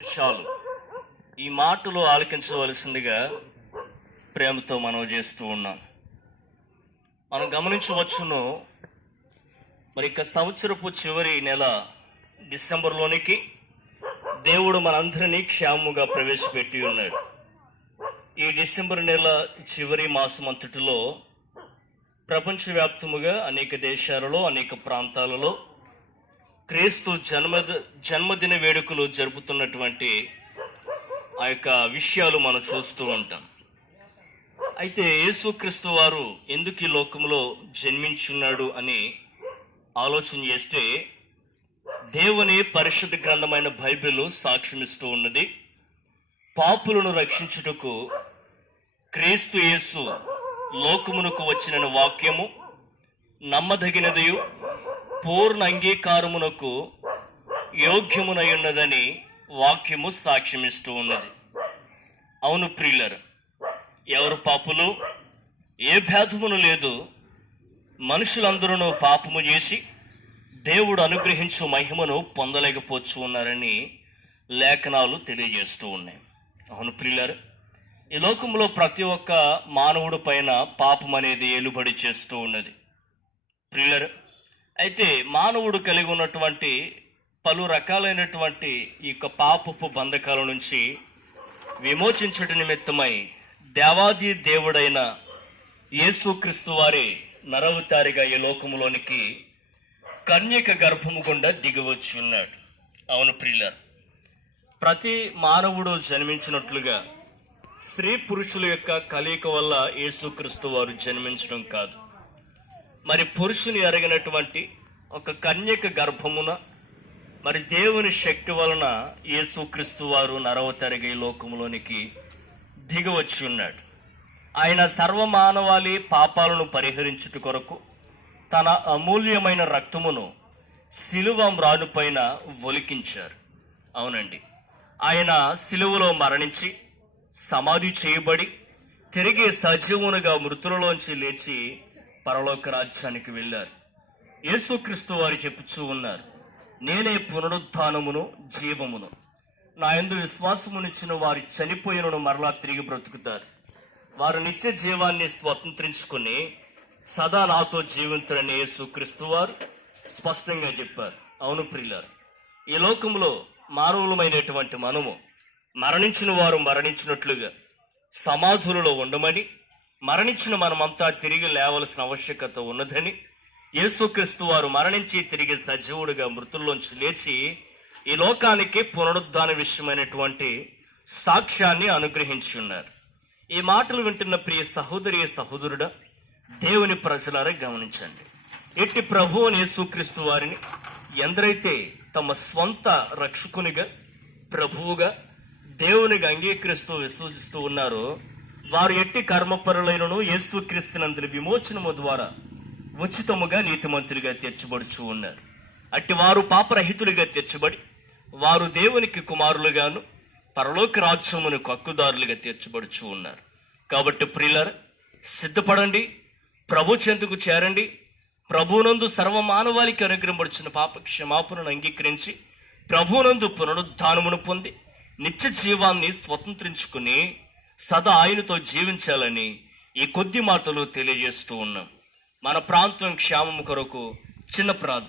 చాలు ఈ మాటలు ఆలకించవలసిందిగా ప్రేమతో మనం చేస్తూ ఉన్నాం మనం గమనించవచ్చును మరి ఇక సంవత్సరపు చివరి నెల డిసెంబర్లోనికి దేవుడు మనందరినీ క్షేమముగా ప్రవేశపెట్టి ఉన్నాడు. ఈ డిసెంబర్ నెల చివరి మాసం అంతటిలో ప్రపంచవ్యాప్తముగా అనేక దేశాలలో అనేక ప్రాంతాలలో క్రీస్తు జన్మద జన్మదిన వేడుకలు జరుపుతున్నటువంటి ఆ యొక్క విషయాలు మనం చూస్తూ ఉంటాం. అయితే యేసుక్రీస్తు వారు ఎందుకు ఈ లోకంలో జన్మించున్నాడు అని ఆలోచన చేస్తే దేవుని పరిశుద్ధ గ్రంథమైన బైబిల్ సాక్ష్యమిస్తూ ఉన్నది. పాపులను రక్షించుటకు క్రీస్తు యేసు లోకమునకు వచ్చిన వాక్యము నమ్మదగినదయు పూర్ణ అంగీకారమునకు యోగ్యమునై ఉన్నదని వాక్యము సాక్ష్యమిస్తూ ఉన్నది. అవును ప్రియులర్ ఎవరు పాపులు ఏ భేదమును లేదు మనుషులందరూ పాపము చేసి దేవుడు అనుగ్రహించు మహిమను పొందలేకపోవచ్చు ఉన్నారని లేఖనాలు తెలియజేస్తూ ఉన్నాయి. అవును ప్రియులర్ ఈ లోకంలో ప్రతి ఒక్క మానవుడు పైన పాపం అనేది ఏలుబడి చేస్తూ ఉన్నది. ప్రియులర్ అయితే మానవుడు కలిగి ఉన్నటువంటి పలు రకాలైనటువంటి ఈ యొక్క పాపపు బంధకాల నుంచి విమోచించట నిమిత్తమై దేవాది దేవుడైన యేసుక్రీస్తు వారి నరవతారిగా ఈ లోకములోనికి కన్యక గర్భము గుండా దిగవచ్చి ఉన్నాడు. అవును ప్రియులర్ ప్రతి మానవుడు జన్మించినట్లుగా స్త్రీ పురుషుల యొక్క కలయిక వల్ల యేసుక్రీస్తు వారు జన్మించడం కాదు. మరి పురుషుని ఎరగినటువంటి ఒక కన్యక గర్భమున మరి దేవుని శక్తి వలన యేసుక్రీస్తు వారు నరవతరిగే లోకంలోనికి దిగవచ్చి ఉన్నాడు. ఆయన సర్వమానవాళి పాపాలను పరిహరించుట కొరకు తన అమూల్యమైన రక్తమును శిలువ మ్రానుపైన ఒలికించారు. అవునండి. ఆయన శిలువలో మరణించి సమాధి చేయబడి తిరిగి సజీవునిగా మృతులలోంచి లేచి పరలోక రాజ్యానికి వెళ్ళారు. యేసుక్రీస్తు వారు చెప్పుచూ ఉన్నారు నేనే పునరుద్ధానమును జీవమును. నా ఎందు విశ్వాసమునిచ్చిన వారు చనిపోయినను మరలా తిరిగి బ్రతుకుతారు. వారు నిత్య జీవాన్ని స్వతంత్రించుకుని సదా నాతో జీవించరని యేసుక్రీస్తు వారు స్పష్టంగా చెప్పారు. అవును ప్రియులారు ఈ లోకంలో మానవులమైనటువంటి మనము మరణించిన వారు మరణించినట్లుగా సమాధులలో ఉండమని మరణించిన మనమంతా తిరిగి లేవలసిన ఆవశ్యకత ఉన్నదని యేసుక్రీస్తు వారు మరణించి తిరిగి సజీవుడిగా మృతుల్లోంచి లేచి ఈ లోకానికి పునరుద్ధాన విషయమైనటువంటి సాక్ష్యాన్ని అనుగ్రహించి ఉన్నారు. ఈ మాటలు వింటున్న ప్రియ సహోదరి సహోదరుడా దేవుని ప్రజలారా గమనించండి. ఎట్టి ప్రభు అని యేసుక్రీస్తు వారిని ఎందరైతే తమ స్వంత రక్షకునిగా ప్రభువుగా దేవునిగా అంగీకరిస్తూ విశ్వసిస్తూ ఉన్నారో వారు ఎట్టి కర్మపరులైనను యేసుక్రీస్తునందుని విమోచనము ద్వారా ఉచితముగా నీతిమంతులుగా తీర్చబడుచు ఉన్నారు. అట్టి వారు పాపరహితులుగా తీర్చబడి వారు దేవునికి కుమారులుగాను పరలోక రాజ్యమును హక్కుదారులుగా తీర్చబడుచు ఉన్నారు. కాబట్టి ప్రియులర్ సిద్ధపడండి ప్రభు చెందుకు చేరండి ప్రభునందు సర్వమానవాళికి అనుగ్రహపడుచున్న పాప క్షమాపణను అంగీకరించి ప్రభునందు పునరుద్ధానమును పొంది నిత్య జీవాన్ని స్వతంత్రించుకుని సదా ఆయనతో జీవించాలని ఈ కొద్ది మాటలు తెలియజేస్తూ ఉన్నాం. మన ప్రాంతం క్షేమం కొరకు చిన్న ప్రార్థన.